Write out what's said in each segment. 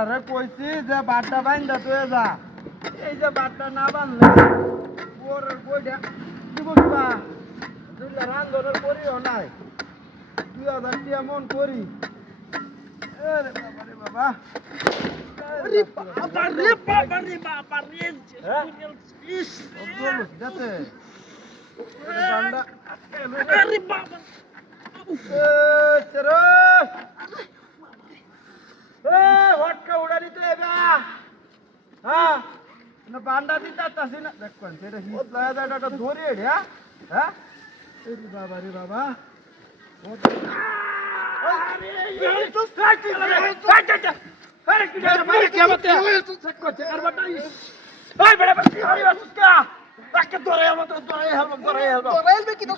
আরে কইছি যে বাটটা বাইন্দা তুই যা এই যে বাটটা না বানলে ওর বইটা দিব কিবা দুইলা রান্ধনের করিও নাই 2000 টাকা মন করি আরে বাবা রে বাবা আরে বাবা রে বাবা রে বাবা রে ইস বলছ যাতে বান্ডা আরে বাবা চলো হটকা উড়ানি তো এবা হ্যাঁ না বান্ডা দিতা তাসি না দেখ কোন সেটা হিট লাগা দাটা ধরে হ্যাঁ হ্যাঁ আরে বাবা রে বাবা আরে এই তো সাইড আরে কি মারে কি আমতে তো চেক করতে আর বাটাই এই বড় বাচ্চা হরি বাসুকা রাখতে ধরে আমতে ধরে হেলবে কি তো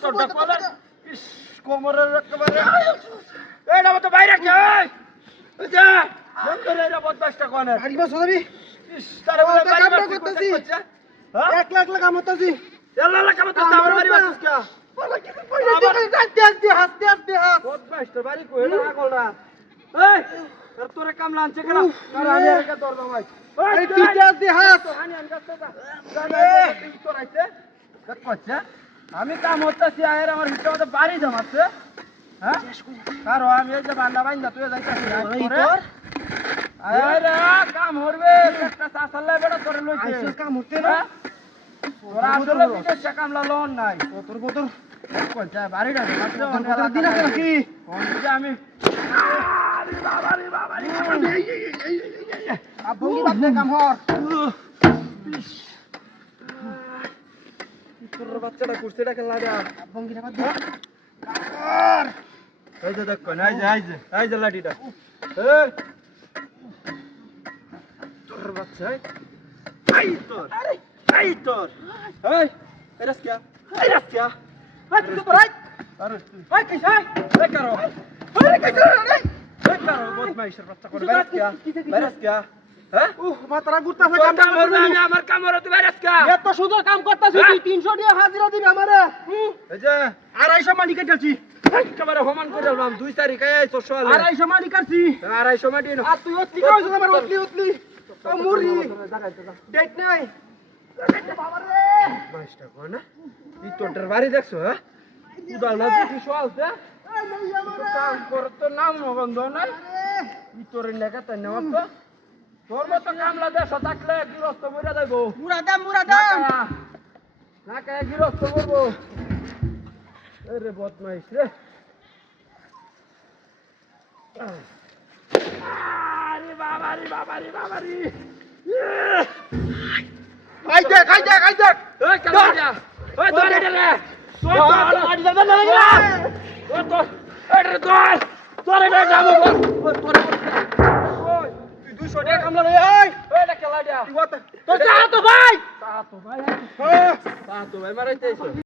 ইস কোমরের একেবারে এই না তো বাইরে কে এই যা বন্ধরে রে বদমাশটা কোন গাড়ি বাস হবি ইস তারে বলে গাড়ি বাস করতেছি হ্যাঁ 1 লাখ লাখ আমতাছি 1 লাখ আমতাছি আমার বাড়ি বাসুস কা বলা কি পয়সা হাসতে বদমাশটা বাড়ি কই না আগলরা এই আর তোরে কাম লানছে কেন আর আমি একা তোর দামাই এই তুই দে হাত হানি আন গাছটা তুই তোর আইছে দেখ কচ্ছে আমি কাম হতাছি আয়ের আমার ভিতরে মধ্যে বাড়ি জমাচ্ছে হ্যাঁ কারো আমি এই যে বান্ডা বাইন্দা তুই যাইতাছিস তোর আরে কাম হরবে একটা চাচালে বেটা তোর লইছে আইছিস কাম হতে না তোর আসলে বিদেশে কামলা লোন নাই তোর বতর কোন যা বাড়িটা জমাচ্ছে অনেক দিন আছে নাকি কোন যে আমি আরে বাবা রে আবঙ্গি বাদে কাম হর তোর বাচ্চাটা কুরসিটা কেন লাগা বঙ্গিটা বাদ দে আর এই যে দেখো না এই যে লাঠিটা এই তোর বাচ্চা এই তোর এই এরাস কি এই তুই তো রাইট আরে এই কি চাই এই করো আরে কি করো বদমাইশের বাচ্চা করে বাইরাস কি হ্যাঁ মাথাটা ঘুরতাছে কাম করব আমি আমার কাম হলো তুই বাইরাস কা এত সুন্দর কাম করতাছিস তুই 300 টাকা হাজিরা দিবি আমারে এই যে 250 মানি কেটেছি একেবারে হোমান করে দিলাম 2 তারিখে আইছো সোয়ালে 250 মানি কাটছি 250 মানি আর তুই অতলি কইছ আমার অতলি ও মুরি ডেট নাই বাবা রে বাইশটা কোন না ই তোর বাড়ি দেখছো হ্যাঁ উদাল না তুই সোয়ালতে এই নাই আমারে কাম করতে নাম গন্ধ নাই ই তোর নেকা তাই নেওয়া তো তোর মতো কামলা দেশ থাকলে গৃহস্থ মরে যাইব মুরা দাম না কায় গৃহস্থ করবো আরে বদমাইশ রে আরে বাবা রে খাই দেখ এই কালা যা ওই ধরে রে তোরে রে যাবো তোরে তুই 200 টাকা কামলা রে এই এটা খেলা দিয়া তোর চা তো ভাই মারাইতেছ